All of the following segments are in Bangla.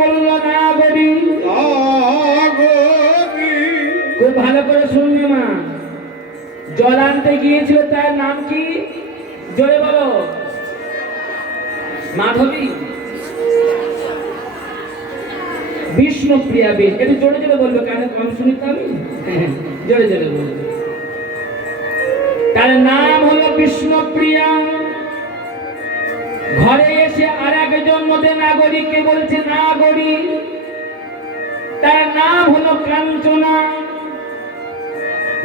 বলল না গরি। খুব ভালো করে শুনবে মা, জল আনতে গিয়েছিল, তার নাম কি? জোরে বলো। মাধবী, বিষ্ণুপ্রিয়া বেশ। একটু জোরে জোরে বলবে, কানে কম শুনিতে হবে। জোরে জোরে বলবে। তার নাম হলো বিষ্ণুপ্রিয়া। ঘরে এসে আর একজন মধ্যে নাগরিককে বলছে নাগরিক, তার নাম হলো কাঞ্চনা।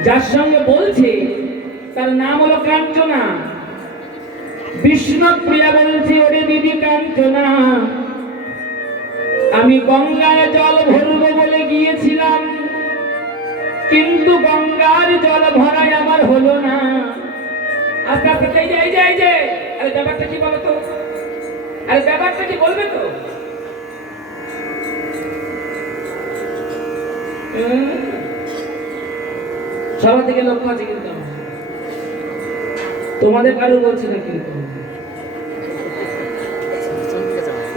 যার সঙ্গে বলছে তার নাম হলো কাঞ্চনা। বিষ্ণুপ্রিয়া বলছে, ওরে দিদি কাঞ্চনা, আমি গঙ্গার জল ভরবো বলে গিয়েছিলাম, কিন্তু গঙ্গার জল ভরাই আমার হলো না। আস্তে আস্তে এই যে আরে ব্যাপারটা কি বলো তো? আরে ব্যাপারটা কি বলবে তো? সবার দিকে লক্ষ্য আছে কিন্তু তোমাদের কারো বলছি না, কিন্তু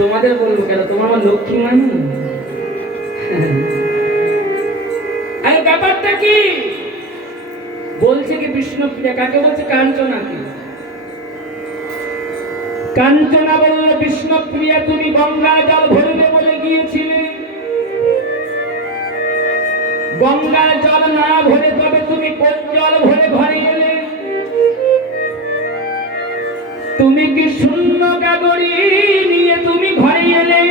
তোমাদের বলবো কেন? তোমার আমার লক্ষ্মী মানে। আরে ব্যাপারটা কি বলছে কি? বিষ্ণুপ্রিয়া কাকে বলছে? কাঞ্চনাকে। কাঞ্চনা বলল, বিষ্ণুপ্রিয়া তুমি গঙ্গা জল ভরবে বলে গিয়েছিলে, গঙ্গার জল না ভরে তবে তুমি কোন জল ভরে ঘরে এলে? তুমি কি শূন্য গাগরি নিয়ে তুমি ঘরে এলে?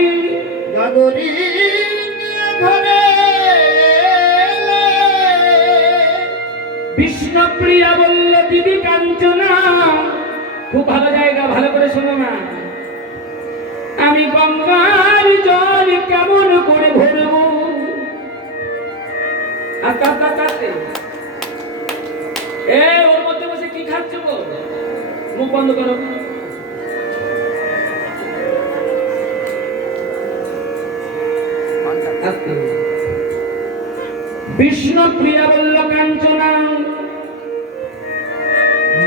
গাগরি নিয়ে ঘরে এলে। বিষ্ণুপ্রিয়া বলল, দিদি কাঞ্চনা, খুব ভালো জায়গা, ভালো করে শোনো না, আমি গঙ্গার জল কেমন করে ভরবো? আস্তে আস্তে আস্তে আস্তে। ওর মধ্যে বসে কি খাচ্ছ গো? মুখ বন্ধ করো। বিষ্ণুপ্রিয়া বলল, কাঞ্চনা,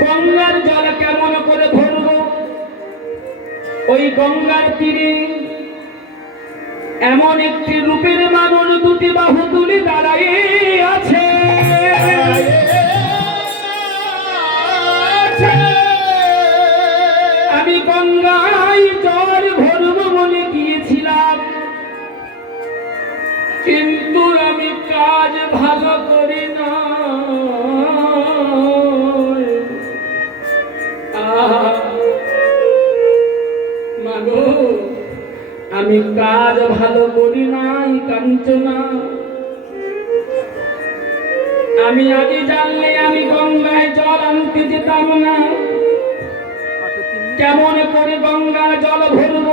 গঙ্গার জল কেমন করে ভরবো? ওই গঙ্গার তীরে এমন একটি রূপের মানুষ দুটি বাহু তুলে দাঁড়ায় আছে। আমি গঙ্গায় জল ভরবো বলে গিয়েছিলাম, কিন্তু আমি কাজ ভালো করি না। মাগো, আমি কাজ ভালো করি নাই কাঞ্চনা। আমি আগে জানলে আমি গঙ্গায় জল আনতে যেতাম না। কেমন করে গঙ্গার জল ভরব?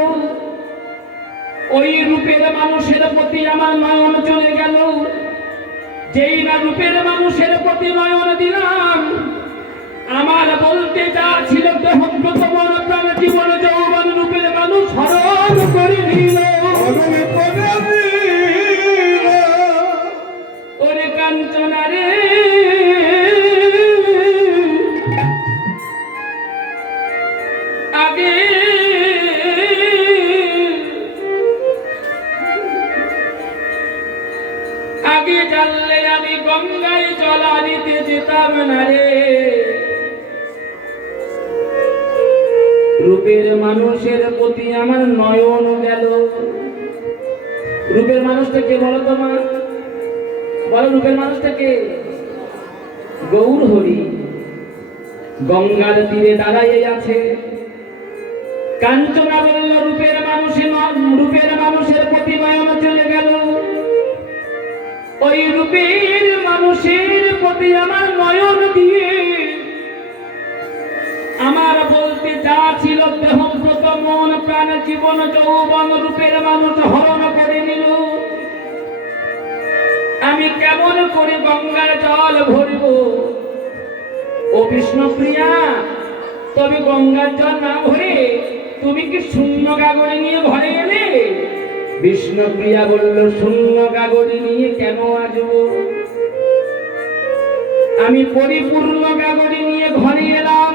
ওই রূপের মানুষের প্রতি আমার নয়ন চলে গেল। যেই না রূপের মানুষের প্রতি নয়ন দিলাম, আমার বলতে যা ছিল দেহ প্রথমন প্রাণ জীবন যৌবন রূপের মানুষ হরণ করে নিল। ওরে কাঞ্চনা রে, আগে আগে জানলে আমি গঙ্গায় জল আনিতে যেতাম না রে। রূপের মানুষের প্রতি আমার নয়ন গেল। রূপের মানুষটা কে বলো তোমার? বলো, রূপের মানুষটা কে? গৌর হরি গঙ্গার তীরে দাঁড়াইয়ে আছে। কাঞ্চনা বলল, রূপের মানুষের প্রতি নয়ন চলে গেল। ওই রূপের মানুষের প্রতি আমার নয়ন দিয়ে আমার বলতে যা ছিল দেহ প্রথম মন প্রাণ জীবন যৌবন রূপের মানুষ হরণ করে নিল। আমি কেমন করে গঙ্গার জল ভরিব? ও বিষ্ণুপ্রিয়া, তবে গঙ্গার জল না ভরে তুমি কি শূন্য গাগরে নিয়ে ঘরে এলে? বিষ্ণুপ্রিয়া বলল, শূন্য গাগরে নিয়ে কেন আসবো? আমি পরিপূর্ণ গাগরে নিয়ে ঘরে এলাম,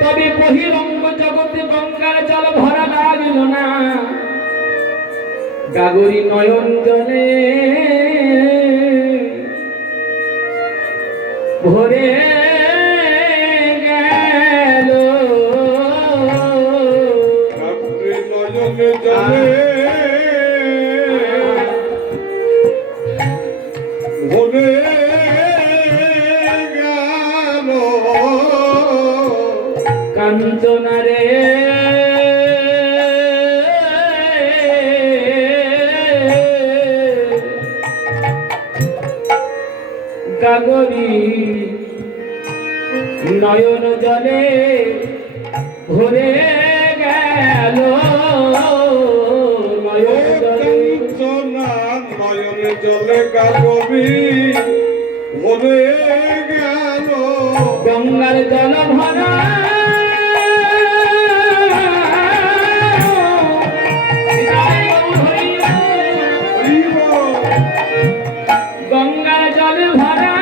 তবে বহিরঙ্গ জগতে গঙ্গার জল ভরা লাগল না। গাগরি নয়ন জলে ভরে গেল গাগরি নয়ন জলে ভরে গেল কাঞ্চনা রে গাগরি নয়ন জলে ভরে গেল নয়ন জলে কাঞ্চনা নয়ন জলে গাগরি ভরে গেল গঙ্গার জল ভরা গঙ্গার জল ভরা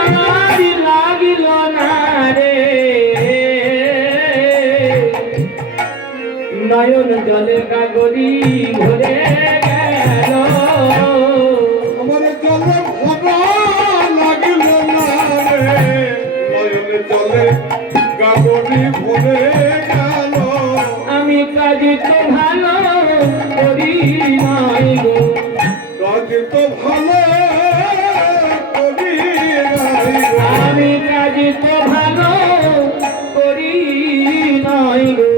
আমার লাগিল না রে নয়ন জলে গাগরি ভরে গেল আমার জলে ভরা লাগিল না রে নয়ন জলে গাগরি ভরে গেল আমি কাজ তো ভালো করি নাই গো কাজ তো ভালো করি নাই গো। আমি কাজ তো ভালো করি নাই গো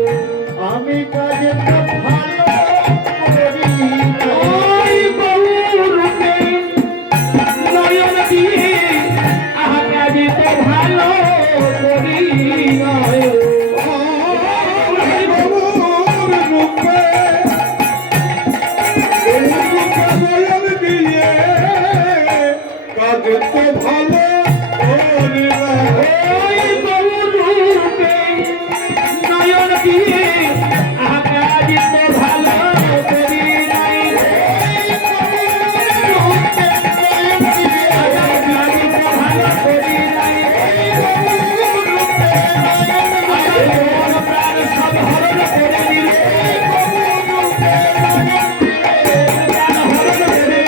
আমি কাজ তো ভালো করি নাই। ওই বহু রূপে নয়ন দিয়ে আহা কাজ তো ভালো করি নাই গো কাজ তো ভালো করি নাই। ওই বহু রূপে নয়ন দিয়ে আহা কাজ তো ভালো করি নাই গো কাজ তো ভালো করি নাই গো প্রাণ সব হরণ করে দিল প্রাণ হরণ করে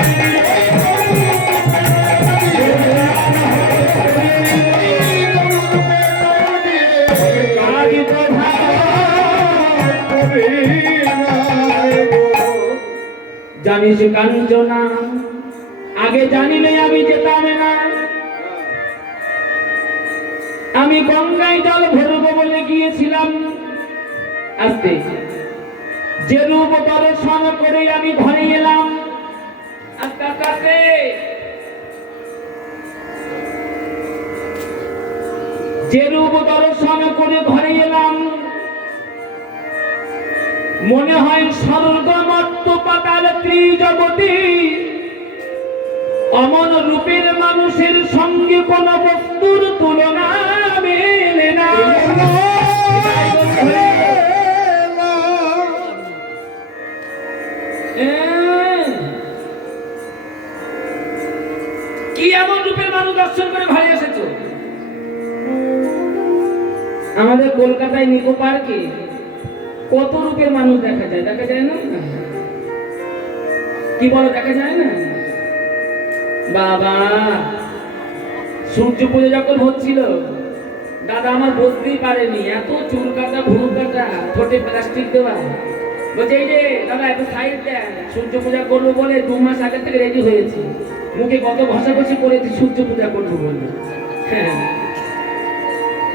কাজ তো ভালো করি নাই গো। জানিস কাঞ্চনা আগে জানিলে আমি যেতাম না আমি গঙ্গায় জল ভরবো বলে গিয়েছিলাম আস্তে যে রূপ দর্শন করে আমি ঘরে এলাম আস্তে আস্তে আস্তে যে রূপ দর্শন করে ঘরে এলাম মনে হয় স্বর্গ মর্ত পাতাল ত্রিজগতে অমন রূপের মানুষের সঙ্গে কোন বস্তুর তুলনা মেলে না কি এমন রূপের মানুষ দর্শন করে ঘরে এসেছো আমাদের কলকাতায় নিকো পার্কে কত রূপের মানুষ দেখা যায় না কি বলো দেখা যায় না বাবা সূর্য পুজো যখন হচ্ছিল দাদা আমার বসতেই পারেনি এত চুল কাটা ভুরু কাটা ঠোঁটে প্লাস্টিক দেওয়া বলছে এই যে দাদা এত সাইড দেন সূর্য পূজা করবো বলে 2 মাস আগে থেকে রেডি হয়েছি মুখে কত ঘষাঘষি করেছি সূর্য পূজা করবো বলে হ্যাঁ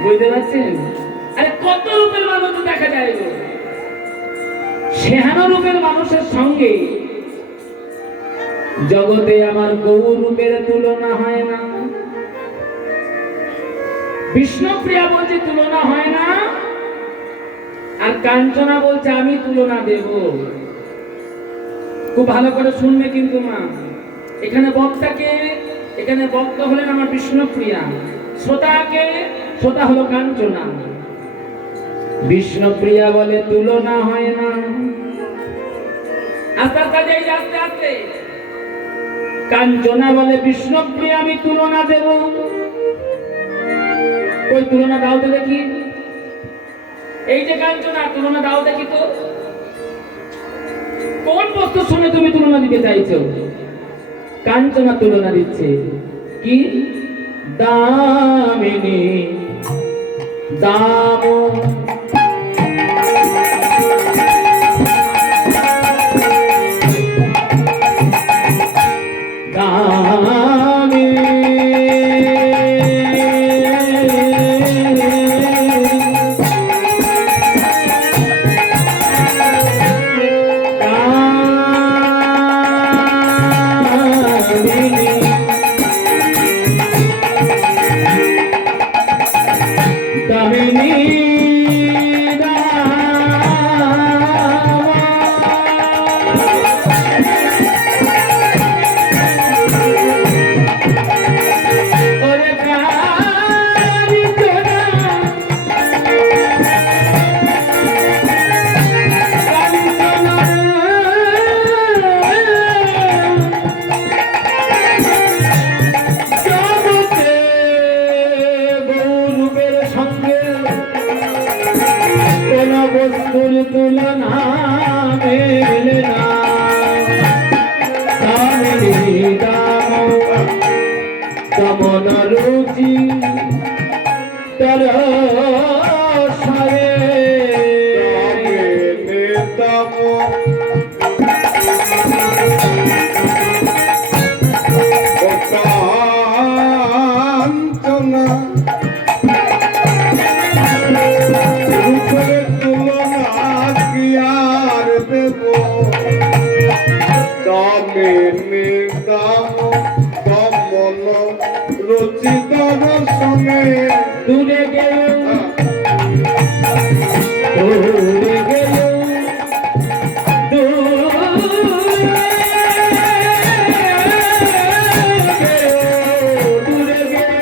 বুঝতে পারছেন আরে কত রূপের মানুষ দেখা যায় গো সেহানো রূপের মানুষের সঙ্গে জগতে আমার গৌর রূপের তুলনা হয় না বিষ্ণুপ্রিয়া বলছে তুলনা হয় না আর কাঞ্চনা বলছে আমি তুলনা দেব খুব ভালো করে শুনবে কিন্তু মা এখানে বক্তা হলেন আমার বিষ্ণুপ্রিয়া শ্রোতা হলো কাঞ্চনা বিষ্ণুপ্রিয়া বলে তুলনা হয় না আস্তে আস্তে যাই আস্তে আস্তে কাঞ্চনা বলে বিষ্ণুপ্রিয়া আমি তুলনা দেব ওই তুলনা দাও তো দেখি এই যে কাঞ্চনা, তুলনা দাও দেখি তো, কোন বস্তুর সঙ্গে তুমি তুলনা দিতে চাইছো? কাঞ্চনা তুলনা দিচ্ছে কি? দামিনী দাম, বস্তুর তুলনা মেলে না। দামিনী দাম দমন রুচি তর সরে দাম কাঞ্চনা রূপের তুলনা কি আর দেব? দামিনী দাম দমন রুচি দর্শনে দূরে গেল, দূরে গেল, দূরে গেল, দূরে গেল,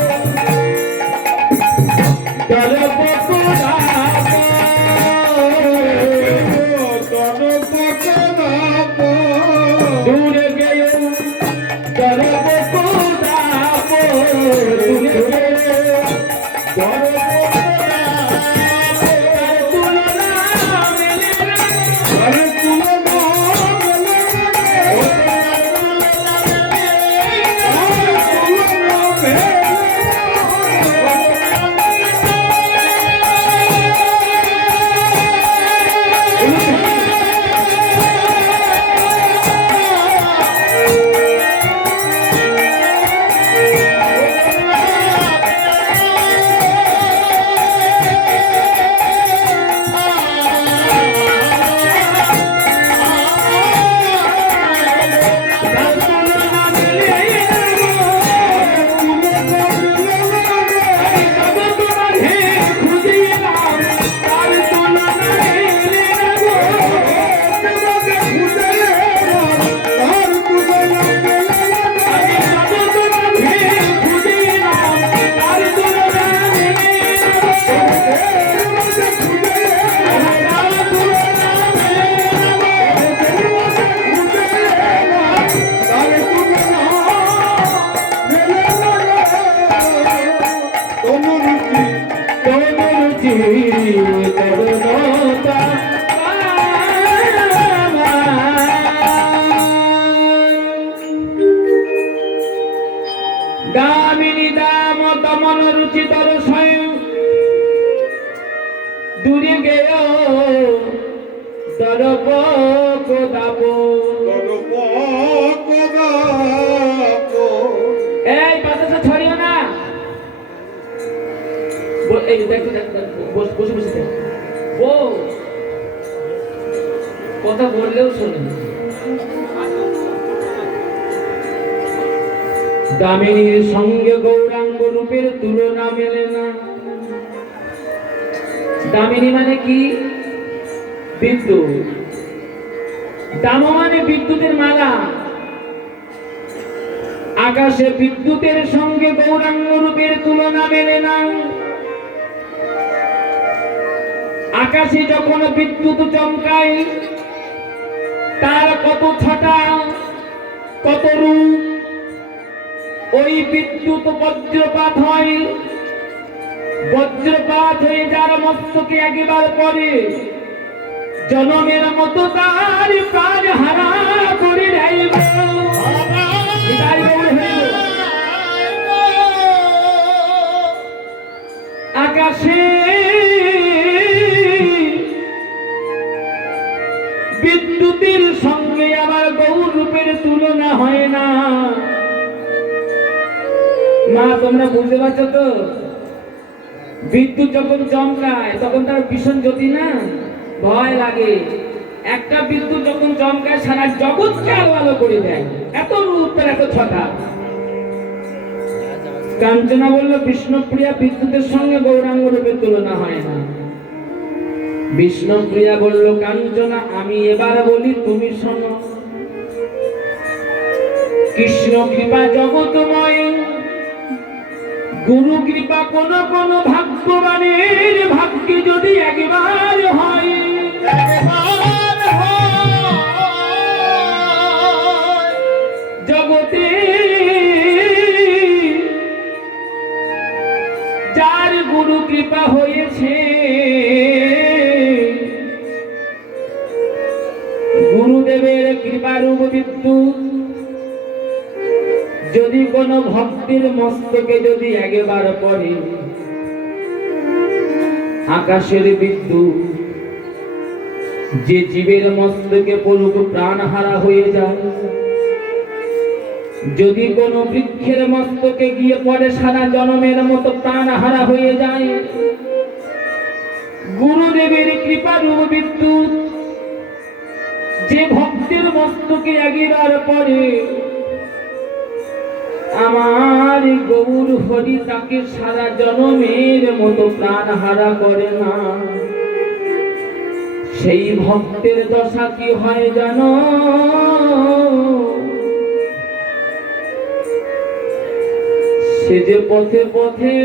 দামিনী দাম দমন রুচি তর স্বয়ং দূরে গেল দরব দাব। এই বাতাসা ছড়িও না, এই দেখো দেখো, বসে বসে দেখ, কথা বললেও শোনে। দামিনীর সঙ্গে গৌরাঙ্গ রূপের তুলনা মেলে না। দামিনী মানে কি? বিদ্যুৎ। দাম মানে বিদ্যুতের মালা। আকাশে বিদ্যুতের সঙ্গে গৌরাঙ্গ রূপের তুলনা মেলে না। আকাশে যখন বিদ্যুৎ চমকায়, তার কত ছটা, কত রূপ। ওই বিদ্যুৎ বজ্রপাত হয়, বজ্রপাত হয়ে যার মস্তকে একবার পরে জনমের মতো তার প্রাণ হারা করে দেয় গো। বিদায় গৌর হইল। আকাশে বিদ্যুতের সঙ্গে আবার গৌর রূপের তুলনা হয় না। মা তোমরা বুঝতে পারছো তো? বিদ্যুৎ যখন চমকায় তখন তার ভীষণ জ্যোতি না, ভয় লাগে। একটা বিদ্যুৎ যখন চমকায় সারা জগৎকে আলো আলো করে দেয়, এত রূপ তার, এত ছটা। কাঞ্চনা বলল বিষ্ণুপ্রিয়া বিদ্যুতের সঙ্গে গৌরাঙ্গ রূপের তুলনা হয় না। বিষ্ণুপ্রিয়া বলল কাঞ্চনা আমি এবার বলি তুমি শোনো। কৃষ্ণ কৃপা জগৎময়, গুরু কৃপা কোন কোন ভাগ্যবানের ভাগ্যে যদি একবার হয়, জগতে যার গুরু কৃপা হয়েছে, গুরুদেবের কৃপারূপ বিদ্যুৎ যদি কোন ভক্তের মস্তকে যদি একবার পড়ে, আকাশের বিদ্যুৎ যে জীবের মস্তকে পড়ুক প্রাণ হারা হয়ে যায়, যদি কোন বৃক্ষের মস্তকে গিয়ে পড়ে সারা জনমের মতো প্রাণ হারা হয়ে যায়। গুরুদেবের কৃপারূপ বিদ্যুৎ যে ভক্তের মস্তকে একবার পড়ে, আমার গৌর হরি তাকে সারা জনমের মতো প্রাণ হারা করে না। সেই ভক্তের দশা কি হয় জানো? সে যে পথে পথে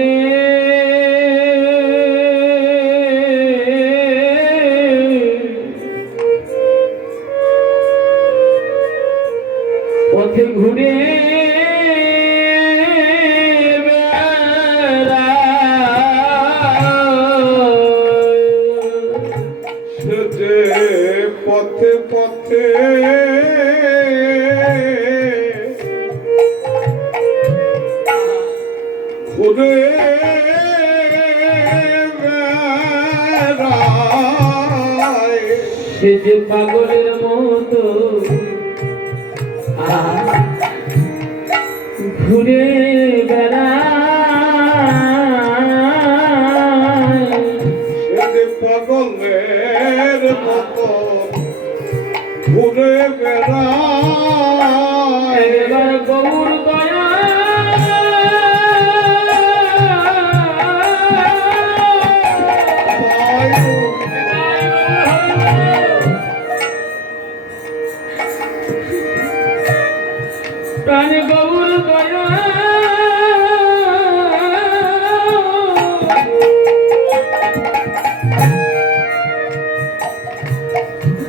পথে ঘুরে পথে পথে ঘুরে বেড়ায়, সে যে পাগলের মতো ঘুরে বেড়ায়, সে যে পাগলের মতো ঘুরে বেড়ায়। একবার গৌর দয়া প্রাণ গৌর দয়া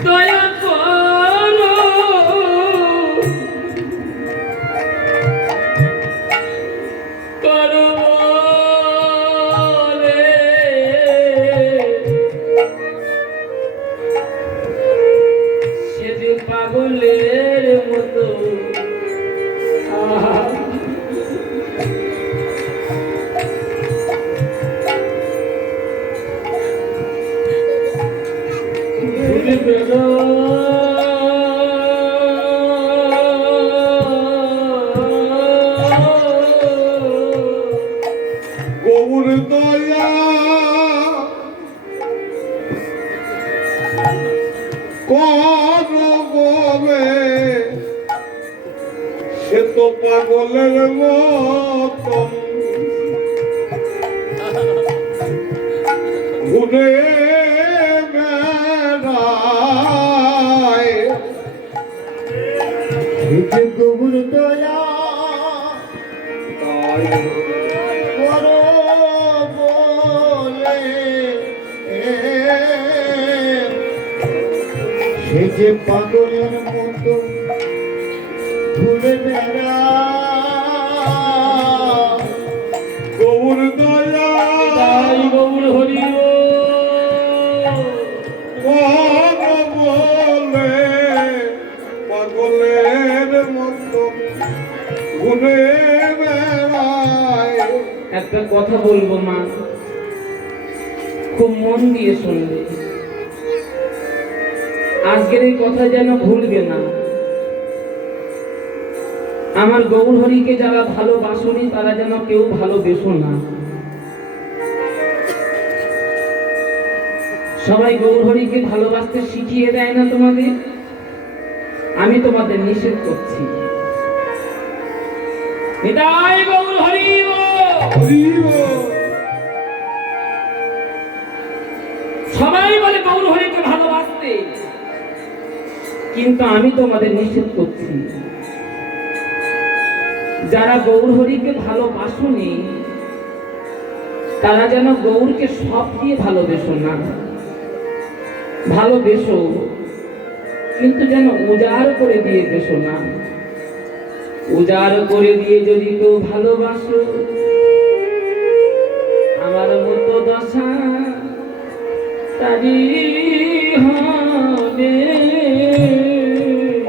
দয়া করো, করো বলে সে যে পাগলের মতো ঘুরে গৌর দয়া কর বলে সে তো পাগলের মতো ঘুরে বেড়ায়। গৌর দয়া করো বলে সে যে পাগলের মতো ঘুরে বেড়ায়। গৌর দয়া গৌর হরি বলে পাগলের মতো ঘুরে বেড়ায়। একটা কথা বলবো মা, খুব মন দিয়ে শুনবে। আজকের এই কথা যেন ভুলবে না। আমার গৌর হরিকে যারা ভালোবাসনি তারা যেন কেউ ভালোবেসো না। সবাই গৌর হরিকে ভালোবাসতে শিখিয়ে দেয় না তোমাদের? আমি তোমাদের নিষেধ করছি। নিতাই গৌর হরি হরিব সবাই বলে গৌর হরিকে ভালোবাসতে, কিন্তু আমি তোমাদের নিষেধ করছি। যারা গৌর হরিকে ভালোবাসনি তারা যেন গৌরকে সব দিয়ে ভালোবেসো না। ভালোবেসো, কিন্তু যেন উজাড় করে দিয়ে বেসো না। উজাড় করে দিয়ে যদি কেউ ভালোবাসো, আমার মতো দশা তারি হবে।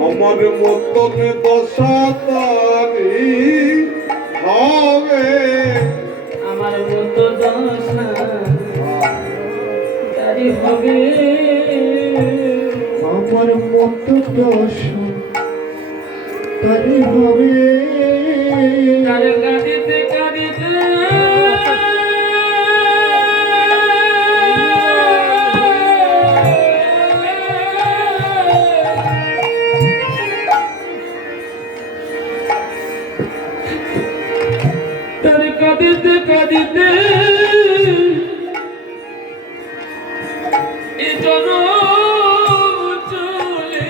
আমার মতন দশা তারি হবে। আমার মতো দশা তারি হবে। আমার মতো দশ তারি হবে। তারে কাঁদিতে কাঁদিতে তারে কাঁদিতে কাঁদিতে এ জনম চলে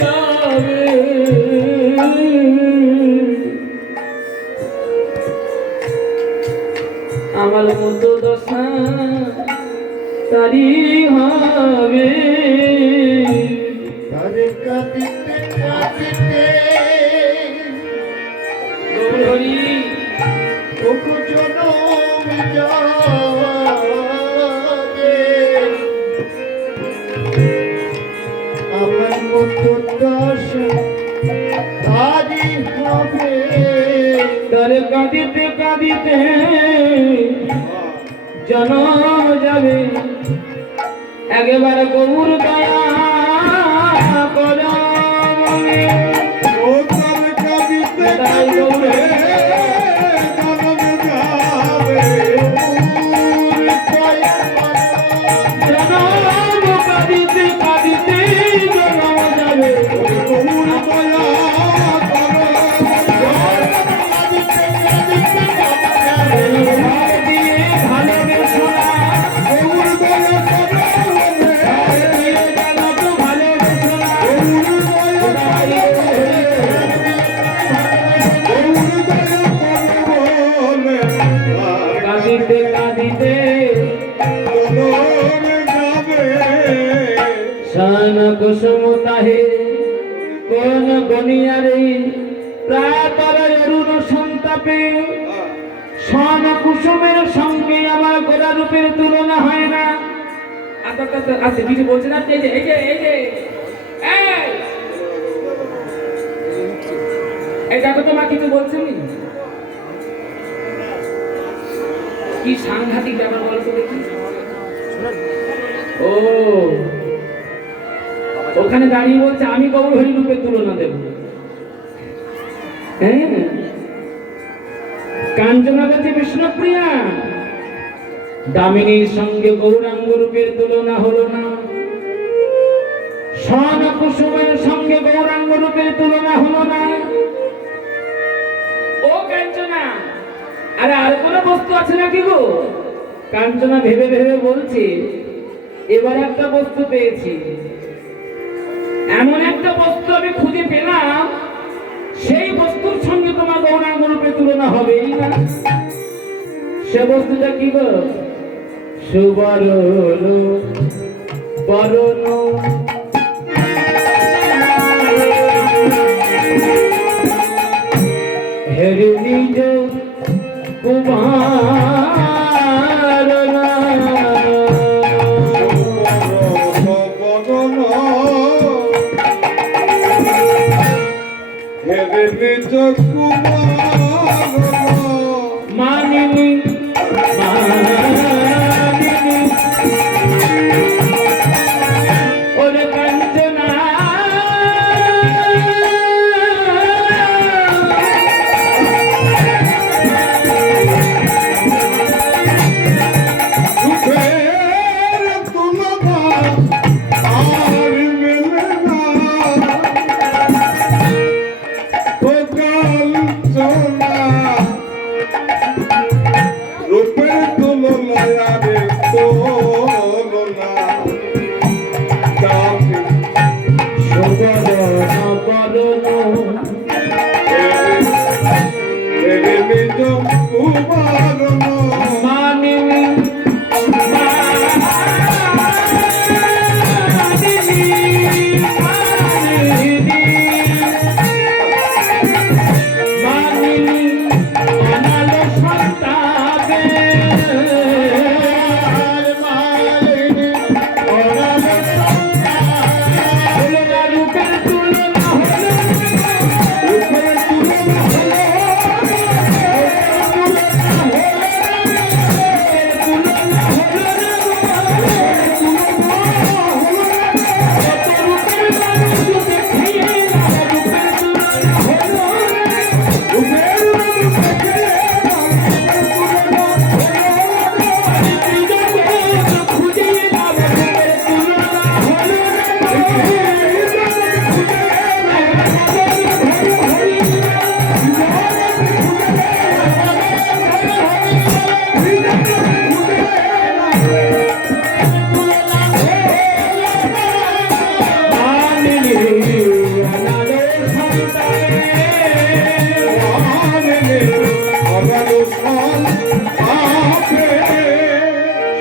যাবে। আমার মতো দশা তারি হবে। তারে কাঁদিতে কাঁদিতে গৌর হরি ওগো জনম যাবে। আমার মতো দশ তারি হবে। তারে কাঁদিতে কাঁদিতে জনম যাবে। একেবারে গৌর দয়া করো মনে। ও তার কাঁদিতে কাঁদিতে জনম যাবে। জনম কাঁদিতে কাঁদিতে জনম যাবে। গৌর দয়া করো। সব দিয়ে ভালোবেসো না। গৌর দয়া করো বলে। সব দিয়ে জনকে ভালোবেসো না। গৌর দয়া গৌর দয়া করো বলে। কাঁদিতে কাঁদিতে জনম যাবে। শান কুসুম তাহে কোন গনিয়ারে প্রাতর অরুণ সন্তাপে। শান কুসুমের সঙ্গে আমার গোরা রূপের তুলনা হয় না। আচ্ছা আচ্ছা আচ্ছা কিছু বলছেন আপনি? এই যে এই যে এই যে এই দেখো তো মা কিছু বলছেন কি সাংঘাতিক ব্যাপার বলতো দেখি। ও ওখানে দাঁড়িয়ে বলছে আমি গৌর হরি রূপের তুলনা দেব। হ্যাঁ, কাঞ্চনা বলছে বিষ্ণুপ্রিয়া দামিনীর সঙ্গে গৌরাঙ্গ রূপের তুলনা হলো না। স্বর্ণ কুসুমের সঙ্গে গৌরাঙ্গ রূপের তুলনা হলো না। ও কাঞ্চনা, আরে আর কোনো বস্তু আছে নাকি গো? কাঞ্চনা ভেবে ভেবে বলছে এবার একটা বস্তু পেয়েছি। এমন একটা বস্তু আমি খুঁজে পেলাম, সেই বস্তুর সঙ্গে তোমার গৌরাঙ্গ রূপের তুলনা হবেই না। সে বস্তুটা কি গো? সুবরণ বরণ হেরে নিজ কুমার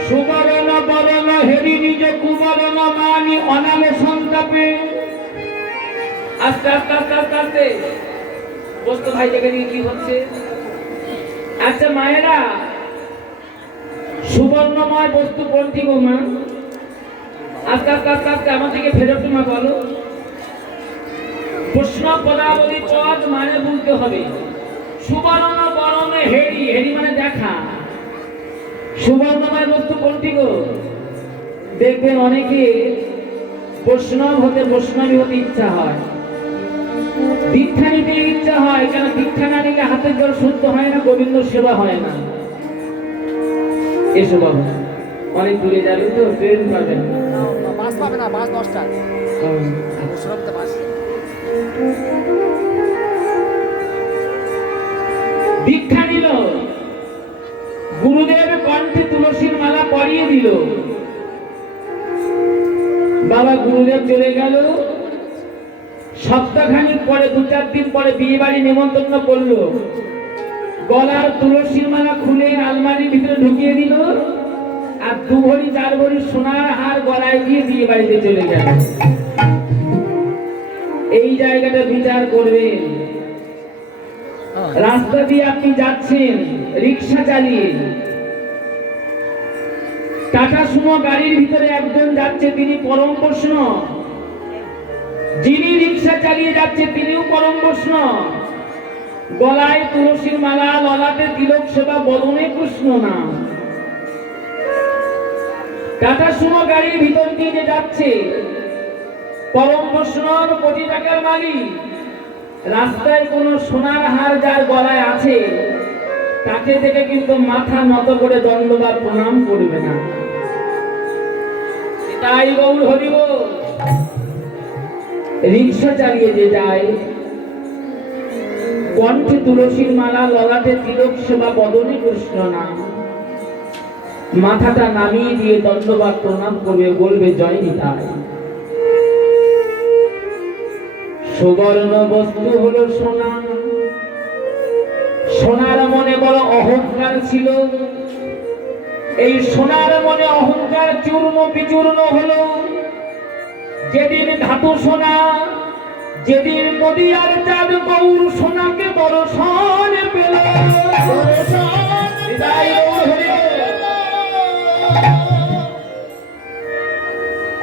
সুবর্ণ বরণ হেরি নিজ কুবরণ মানি অনামে সন্তাপে। আস্তে আস্তে আস্তে আস্তে আস্তে বস্তু ভাই দেখে দিয়ে কি হচ্ছে। আচ্ছা মায়েরা, সুবর্ণময় বস্তু কোনটি গো মা? আস্তে আস্তে আস্তে আস্তে আমার দিকে ফেরত মা বলো। প্রশ্ন পদাবলী পদ মানে বলতে হবে। সুবর্ণ বরণ হেরি, হেরি মানে দেখা। সুবর্ণময় বস্তু কোনটি গো? দেখবেন অনেকে বৈষ্ণব হতে বৈষ্ণবী হতে ইচ্ছা হয়, দীক্ষা নিতে ইচ্ছা হয়, কেন দীক্ষা না নিলে হাতের জল শুদ্ধ হয় না, গোবিন্দ সেবা হয় না। এসো বাবু, অনেক দূরে যাবে তো, ট্রেন পাবেন না। বাস পাবে না, বাস 10টা বসরামতে বাস। দীক্ষা নিল, গুরুদেব কণ্ঠে তুলসীর মালা পরিয়ে দিল। বাবা গুরুদেব চলে গেল। সপ্তাহখানিক পরে, 2-4 দিন পরে বিয়ে বাড়ি নিমন্ত্রণ করলো। গলার তুলসীর মালা খুলে আলমারির ভিতরে ঢুকিয়ে দিল, আর 2 ভরি 4 ভরি সোনার হার গলায় দিয়ে বিয়ে বাড়িতে চলে গেল। এই জায়গাটা বিচার করবেন। রাস্তা দিয়ে আপনি যাচ্ছেন রিক্সা চালিয়ে, টাটা সুমো গাড়ির ভিতরে একজন যাচ্ছে, তিনি পরম বৈষ্ণব। যিনি রিক্সা চালিয়ে যাচ্ছে তিনিও পরম বৈষ্ণব। গলায় তুলসীর মালা, ললাটে তিলক সেবা, বদনে কৃষ্ণ নাম। টাটা সুমো গাড়ির ভিতর দিয়ে যে যাচ্ছে পরম বৈষ্ণব, কোটি টাকার মালিক। রাস্তায় কোনো সোনার হার যার গলায় আছে তাকে দেখে কিন্তু মাথা নত করে দণ্ডবাদ প্রণাম করবে না। তাই গৌর হরিব। রিক্সা চালিয়ে যে যায়, কণ্ঠে তুলসীর মালা, ললাটে তিলক সেবা, বদনে কৃষ্ণ নাম, মাথাটা নামিয়ে দিয়ে দণ্ডবাদ প্রণাম করবে, বলবে জয় নিতাই। সুবর্ণ বস্তু হলো সোনা। সোনার মনে বড় অহংকার ছিল। এই সোনার মনে অহংকার চূর্ণ বিচূর্ণ হলো যেদিন ধাতু সোনা, যেদিন নদীয়ার চাঁদ গৌর সোনাকে দর্শন পেল।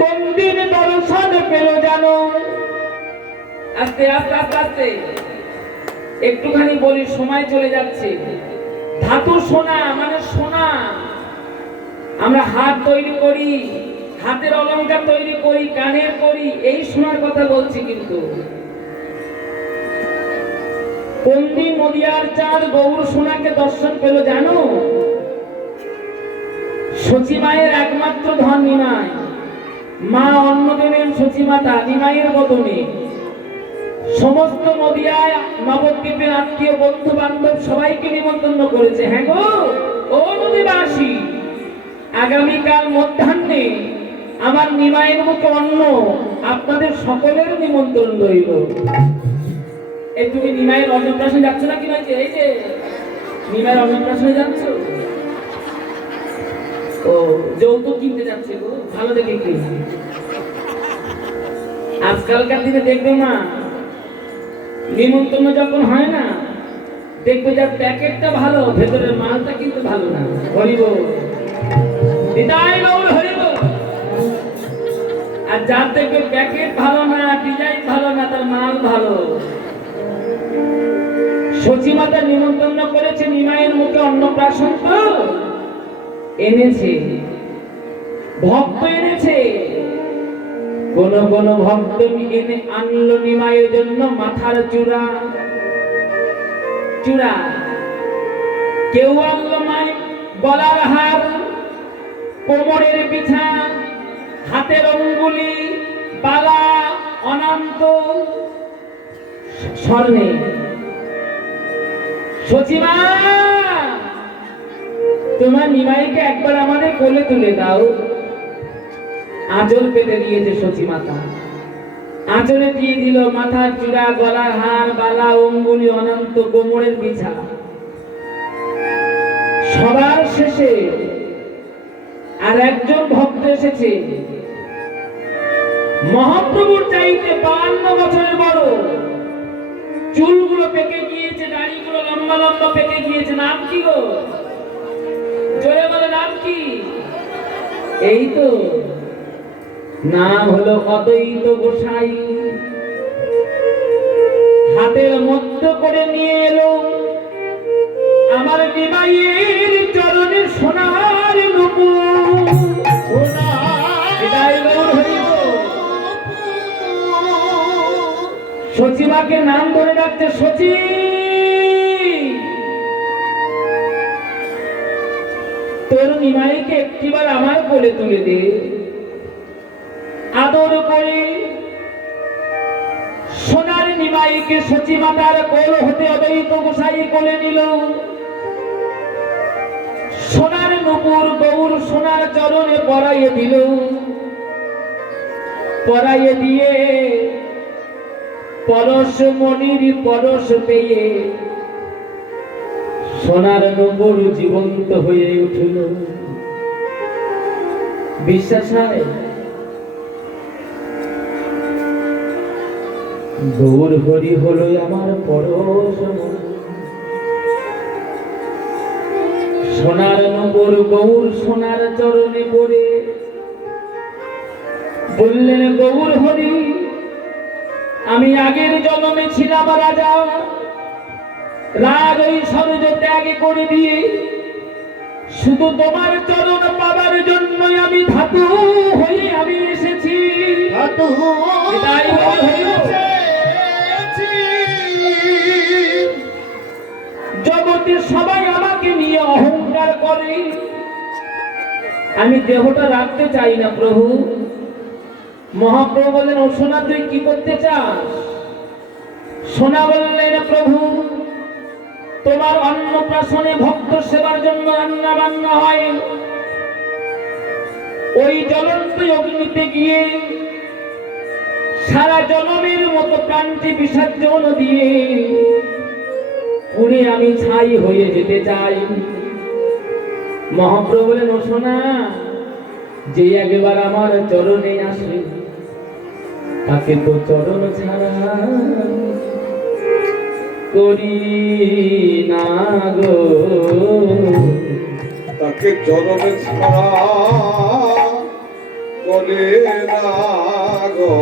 কোন দিন দর্শন পেল জানো? আস্তে আস্তে আস্তে আস্তে একটুখানি বলি, সময় চলে যাচ্ছে। ধাতু সোনা মানে সোনা। আমরা হাত তৈরি করি, হাতের অলংকার তৈরি করি, কানের করি, এই সোনার কথা বলছি। কিন্তু কোন দিন নদিয়ার চাঁদ গৌর সোনাকে দর্শন পেল জানো? সচী মায়ের একমাত্র ধন নিমাই। মা অন্নদেবের সচী মাতা নিমাইয়ের বদনে সমস্ত নদিয়ায় নবদ্বীপের আত্মীয় বন্ধু বান্ধব সবাইকে নিমন্ত্রণ করেছে। হ্যাঁ গো, ও নদীবাসী, আগামীকাল মধ্যাহ্নে আমার নিমাইয়ের মুখে অন্ন, আপনাদের সকলের নিমন্ত্রণ রইল। এই তুমি নিমাইয়ের অন্নপ্রাশনে যাচ্ছ না কি হয়েছে? এই যে নিমাইয়ের অন্নপ্রাশনে যাচ্ছ? ও যৌতুক কিনতে যাচ্ছে গো, ভালো দেখে কি। আজকালকার দিনে দেখবে মা, নিমন্ত্রণ যখন হয় না, দেখবে যার প্যাকেটটা ভালো, ভেতরের মালটা কিন্তু ভালো না। হরিব হৃদয় গৌর হরিব। আর যার দেখবে প্যাকেট ভালো না, ডিজাইন ভালো না, তার মাল ভালো। সচী মাতা নিমন্ত্রণ করেছে, নিমাইয়ের মুখে অন্নপ্রাশন তো এনেছে, ভক্ত এনেছে। কোন কোন ভক্ত এনে আনলো নিমাইয়ের জন্য মাথার চূড়া, চূড়া। কেউ আনলো মাই গলার হার, কোমরের পিছা, হাতের অঙ্গুলি, বালা, অনন্ত স্বর্ণে। সচিমা, তোমার নিমাইকে একবার আমাদের কোলে তুলে দাও। আঁচল পেতে দিয়েছে সচী মাতা, আঁচলে দিয়ে দিল মাথার চূড়া, গলার হার, বালা, অঙ্গুলি, অনন্ত, কোমরের বিছা। সবার শেষে আর একজন ভক্ত এসেছে, মহাপ্রভুর চাইতে 52 বছরের বড়, চুলগুলো পেকে গিয়েছে, দাড়িগুলো লম্বা লম্বা পেকে গিয়েছে। নাম কি গো? জোরে বলে, নাম কি? এই তো নাম হলো অদ্বৈত গোসাই। হাতের মধ্যে করে নিয়ে এলো আমার নিমাইয়ের চরণের সোনার নুপুর। এটাই গৌর হরিবোল। সচিবাকে নাম ধরে ডাকতে, সচি তোর নিমাইকে একটিবার আমার কোলে তুলে দে। আদর করে সোনার নিমাইকে সচিমাতার কোল হতে অদ্বৈত গোসাই কোলে নিল। সোনার নুপুর গৌর সোনার চরণে পরাইয়ে দিল। পরাইয়ে দিয়ে পরশ মনির পরশ পেয়ে সোনার নুপুর জীবন্ত হয়ে উঠল। বিশ্বাস হয়? গৌর হরি হলো আমার পরশ মনি। সোনার নুপুর গৌর সোনার চরণে পড়ে বললেন, গৌর হরি আমি আগের জন্মে ছিলাম রাজা, রাগ ঐশ্বর্য ত্যাগ করে দিয়ে শুধু তোমার চরণ পাবার জন্যই আমি ধাতু হয়ে আমি এসেছি। এটাই গৌর হরিবোল। জগতে সবাই আমাকে নিয়ে অহংকার করে, আমি দেহটা রাখতে চাই না প্রভু। মহাপ্রভু বললেন, ও সোনা তুই কি করতে চাস? সোনা বললেন, প্রভু তোমার অন্নপ্রাশনে ভক্ত সেবার জন্য রান্না বান্না হয়, ওই জ্বলন্ত অগ্নিতে গিয়ে সারা জনমের মতো প্রাণটি বিসর্জন দিয়ে পুড়ে আমি ছাই হয়ে যেতে চাই। মহাপ্রভু বলেন, ও সোনা যে একবার আমার চরণে আসে তাকে তো চরণ ছাড়া করি না গো। তাকে চরণে ছাড়া করে না গো।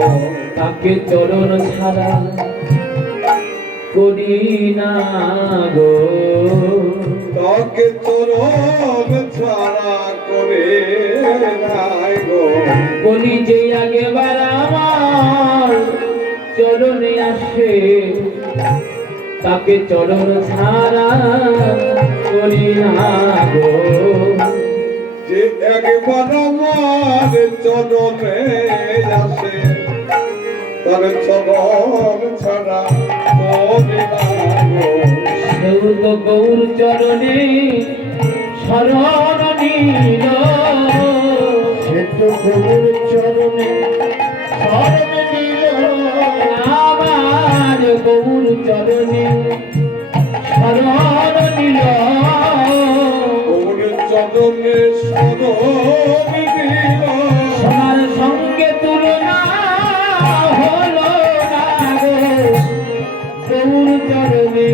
তাকে চরণ ছাড়া করি না গো। তাকে চরণ ছাড়া করে নাই গো। বলি যে আগেবার আমার চরণে আসে তাকে চরণ ছাড়া করি না গো। যে একবার আমার চরণে আসে তার চরণ ছাড়া করে না গো। সেও তো গৌর চরণে শরণ নিল। সে তো গৌর চরণে শরণ নিল। আমার গৌর চরণে শরণ নিল। গৌর চরণে শরণ দিল। সোনার সঙ্গে তুলনা হলো না গো। গৌর চরণে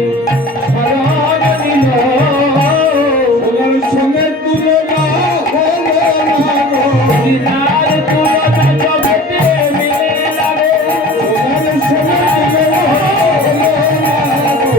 শরণ নিল। সোনার সঙ্গে তুলনা হলো না গো। দিদার তুলনা জগতে মেলে না রে। সোনার সঙ্গে তুলনা হলো না গো।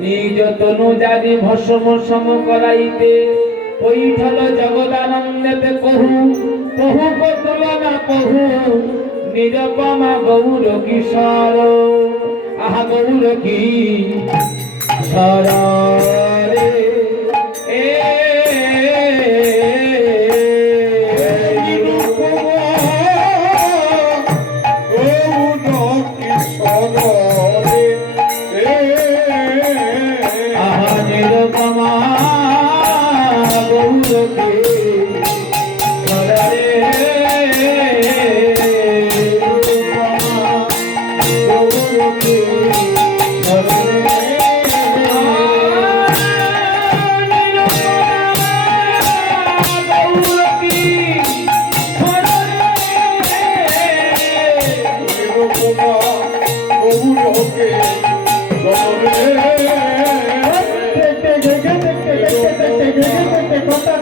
নিজ তনু জানি ভস্ম সম করাইতে পৈঠল জগদানন্দেতে কহু কহু তুলনা কহু নিরপমা গৌর কিশোর। আহা গৌর কি সরে এ গৌর গৌরকে শরণে গৌরকে কথা